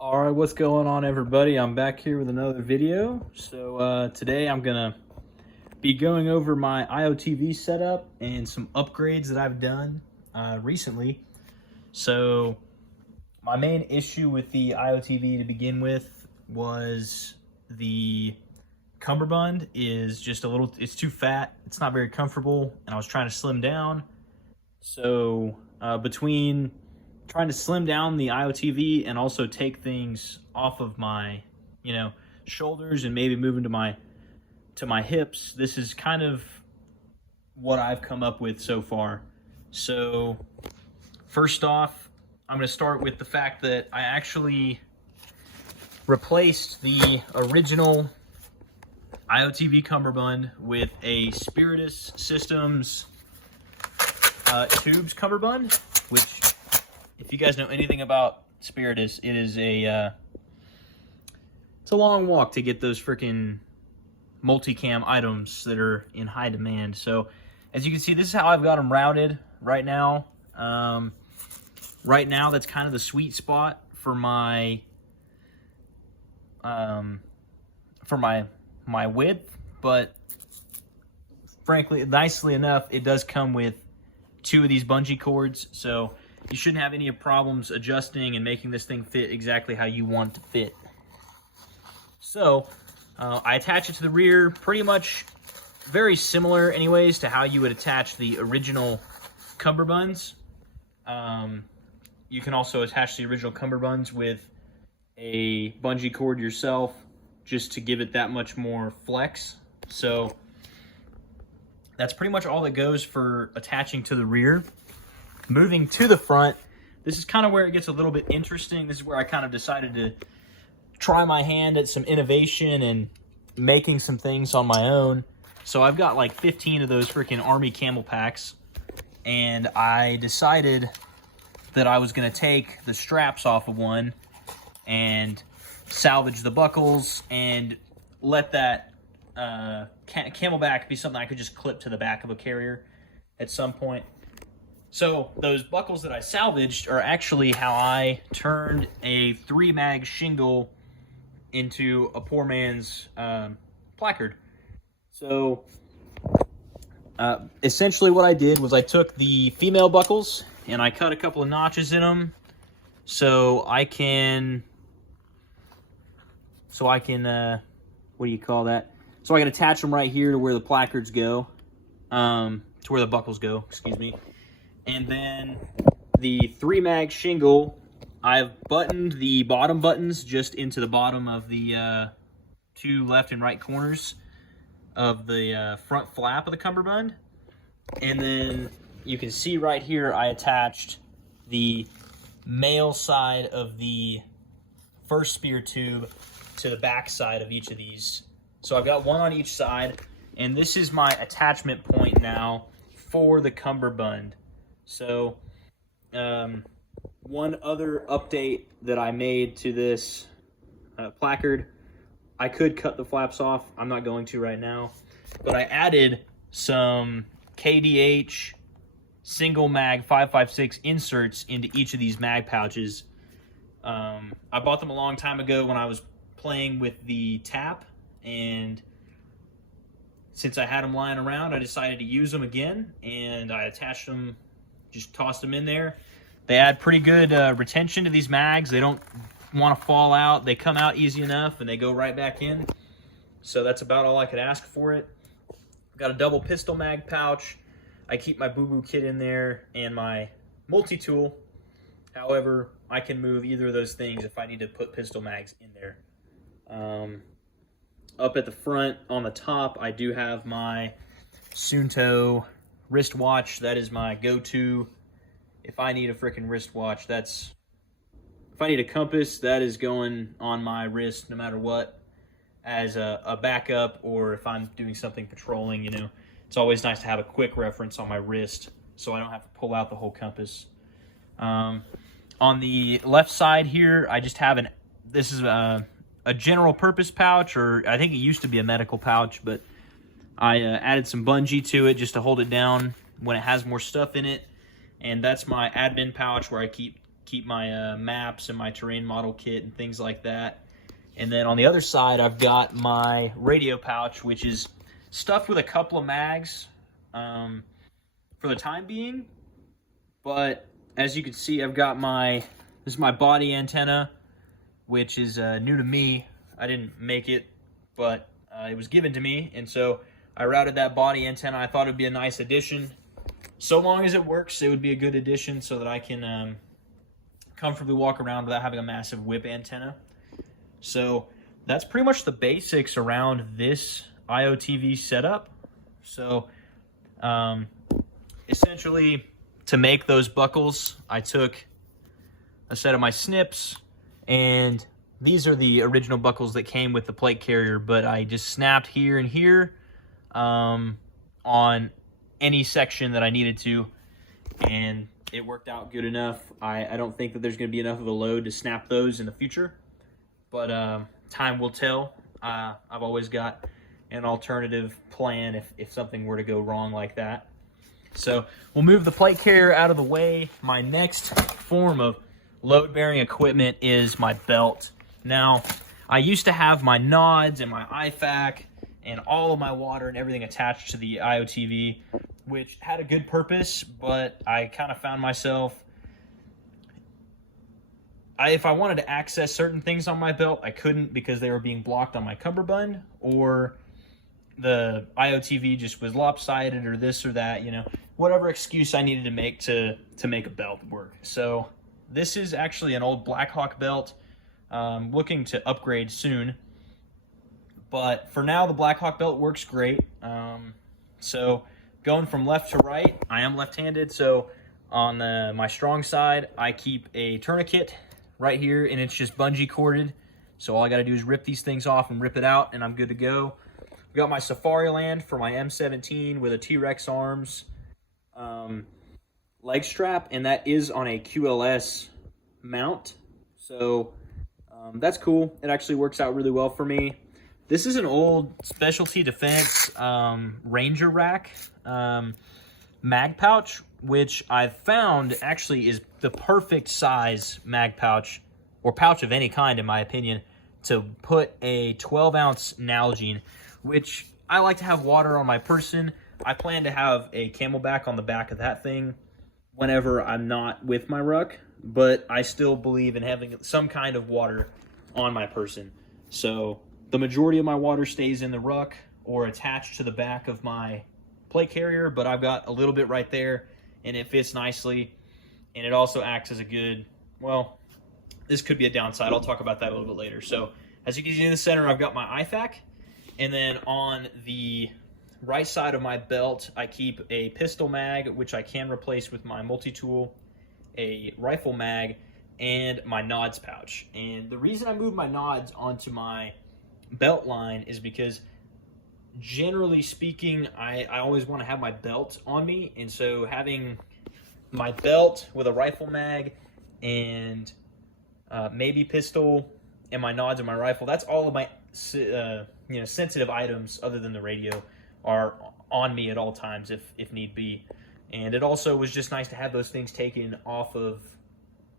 All right, what's going on, everybody? I'm back here with another video. Today I'm gonna be going over my IOTV setup and some upgrades that I've done recently. So my main issue with the IOTV to begin with was the cummerbund is just it's too fat. It's not very comfortable, and I was trying to slim down. So between trying to slim down the IOTV and also take things off of my, shoulders and maybe moving to my hips, this is kind of what I've come up with so far. So first off, I'm going to start with the fact that I actually replaced the original IOTV cummerbund with a Spiritus Systems tubes cummerbund, which, if you guys know anything about Spiritus, it's a long walk to get those freaking multicam items that are in high demand. So as you can see, this is how I've got them routed right now. Right now, that's kind of the sweet spot for my my width, but frankly, nicely enough, it does come with 2 of these bungee cords, so you shouldn't have any problems adjusting and making this thing fit exactly how you want it to fit. So I attach it to the rear, pretty much very similar anyways to how you would attach the original cummerbunds. You can also attach the original cummerbunds with a bungee cord yourself, just to give it that much more flex. So that's pretty much all that goes for attaching to the rear. Moving to the front, this is kind of where it gets a little bit interesting. This is where I kind of decided to try my hand at some innovation and making some things on my own. So I've got like 15 of those freaking Army camel packs, and I decided that I was going to take the straps off of one and salvage the buckles and let that camelback be something I could just clip to the back of a carrier at some point. So those buckles that I salvaged are actually how I turned a 3-mag shingle into a poor man's placard. So essentially what I did was I took the female buckles and I cut a couple of notches in them so I can what do you call that? So I can attach them right here to where the placards go, to where the buckles go, excuse me. And then the 3-mag shingle, I've buttoned the bottom buttons just into the bottom of the 2 left and right corners of the front flap of the cummerbund. And then you can see right here I attached the male side of the first spear tube to the back side of each of these. So I've got one on each side, and this is my attachment point now for the cummerbund. So one other update that I made to this placard, I could cut the flaps off. I'm not going to right now, but I added some KDH single mag 5.56 inserts into each of these mag pouches. I bought them a long time ago when I was playing with the tap, and since I had them lying around, I decided to use them again, and I attached them, just tossed them in there. They add pretty good retention to these mags. They don't want to fall out. They come out easy enough, and they go right back in. So that's about all I could ask for it. I've got a double pistol mag pouch. I keep my boo-boo kit in there and my multi-tool. However, I can move either of those things if I need to put pistol mags in there. Up at the front on the top, I do have my Sunto wristwatch. That is my go-to. If I need a freaking wristwatch, if I need a compass, that is going on my wrist no matter what, as a backup, or if I'm doing something patrolling, it's always nice to have a quick reference on my wrist so I don't have to pull out the whole compass. On the left side here, I just have this is a general purpose pouch, or I think it used to be a medical pouch, but I added some bungee to it just to hold it down when it has more stuff in it. And that's my admin pouch where I keep keep my maps and my terrain model kit and things like that. And then on the other side, I've got my radio pouch, which is stuffed with a couple of mags for the time being. But as you can see, I've got this is my body antenna, which is new to me. I didn't make it, but it was given to me. And so I routed that body antenna. I thought it would be a nice addition. So long as it works, it would be a good addition so that I can comfortably walk around without having a massive whip antenna. So that's pretty much the basics around this IOTV setup. So essentially, to make those buckles, I took a set of my snips, and these are the original buckles that came with the plate carrier, but I just snapped here and here on any section that I needed to, and it worked out good enough. I don't think that there's going to be enough of a load to snap those in the future, but time will tell. I've always got an alternative plan if something were to go wrong like that. So we'll move the plate carrier out of the way. My next form of load-bearing equipment is my belt. Now, I used to have my nods and my IFAC and all of my water and everything attached to the IOTV, which had a good purpose, but I kind of found myself, if I wanted to access certain things on my belt, I couldn't because they were being blocked on my cummerbund, or the IOTV just was lopsided, or this or that, you know, whatever excuse I needed to make to make a belt work. So this is actually an old Blackhawk belt, looking to upgrade soon. But for now, the Blackhawk belt works great. So going from left to right, I am left-handed, so on my strong side, I keep a tourniquet right here, and it's just bungee corded. So all I gotta do is rip these things off and rip it out, and I'm good to go. I've got my Safariland for my M17 with a T-Rex arms leg strap, and that is on a QLS mount. So that's cool. It actually works out really well for me. This is an old Specialty Defense Ranger rack mag pouch, which I've found actually is the perfect size mag pouch, or pouch of any kind in my opinion, to put a 12-ounce Nalgene, which I like to have water on my person. I plan to have a Camelback on the back of that thing whenever I'm not with my ruck, but I still believe in having some kind of water on my person. So the majority of my water stays in the ruck or attached to the back of my plate carrier, but I've got a little bit right there, and it fits nicely, and it also acts as a good, well, this could be a downside. I'll talk about that a little bit later. So as you can see in the center, I've got my IFAC, and then on the right side of my belt, I keep a pistol mag, which I can replace with my multi-tool, a rifle mag, and my nods pouch. And the reason I moved my nods onto my belt line is because, generally speaking, I always want to have my belt on me, and so having my belt with a rifle mag and maybe pistol and my nods and my rifle, that's all of my sensitive items other than the radio are on me at all times if need be. And it also was just nice to have those things taken off of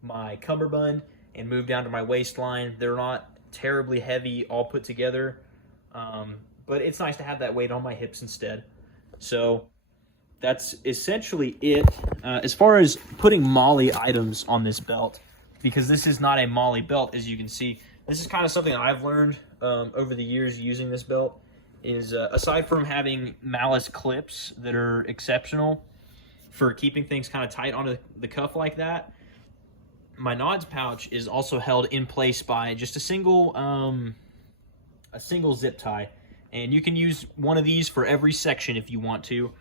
my cummerbund and moved down to my waistline. They're not terribly heavy all put together, but it's nice to have that weight on my hips instead. So that's essentially it. As far as putting MOLLE items on this belt, because this is not a MOLLE belt, as you can see, this is kind of something I've learned over the years using this belt, is aside from having malice clips that are exceptional for keeping things kind of tight onto the cuff like that, my nods pouch is also held in place by just a single zip tie, and you can use one of these for every section if you want to,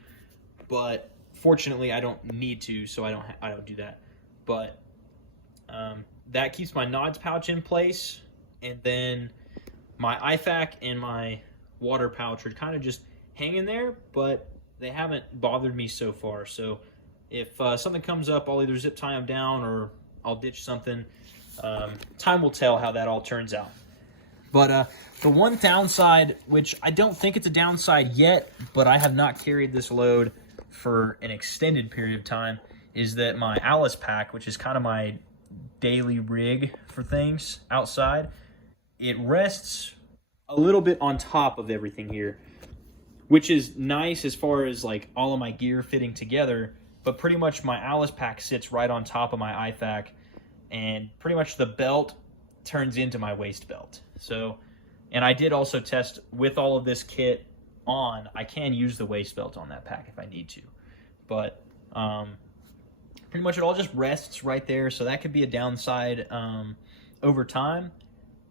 but fortunately I don't need to, so I don't do that. But that keeps my nods pouch in place, and then my IFAC and my water pouch are kind of just hanging there, but they haven't bothered me so far. So if something comes up, I'll either zip tie them down or I'll ditch something. Time will tell how that all turns out. But the one downside, which I don't think it's a downside yet, but I have not carried this load for an extended period of time, is that my Alice pack, which is kind of my daily rig for things outside. It rests a little bit on top of everything here, which is nice as far as like all of my gear fitting together, but pretty much my Alice pack sits right on top of my IFAK, and pretty much the belt turns into my waist belt. So, and I did also test with all of this kit on, I can use the waist belt on that pack if I need to, but pretty much it all just rests right there, so that could be a downside over time,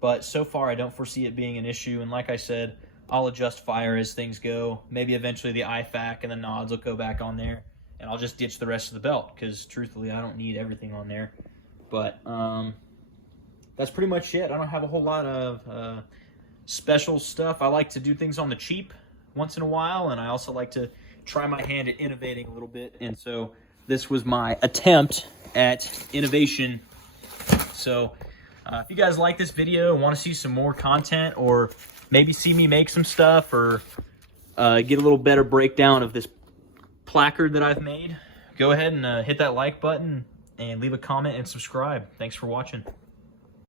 but so far I don't foresee it being an issue. And like I said, I'll adjust fire as things go. Maybe eventually the IFAK and the nods will go back on there, and I'll just ditch the rest of the belt, because truthfully I don't need everything on there. But that's pretty much it. I don't have a whole lot of special stuff. I like to do things on the cheap once in a while, and I also like to try my hand at innovating a little bit, and so this was my attempt at innovation. So if you guys like this video and want to see some more content, or maybe see me make some stuff, or get a little better breakdown of this placard that I've made, go ahead and hit that like button and leave a comment and subscribe. Thanks for watching.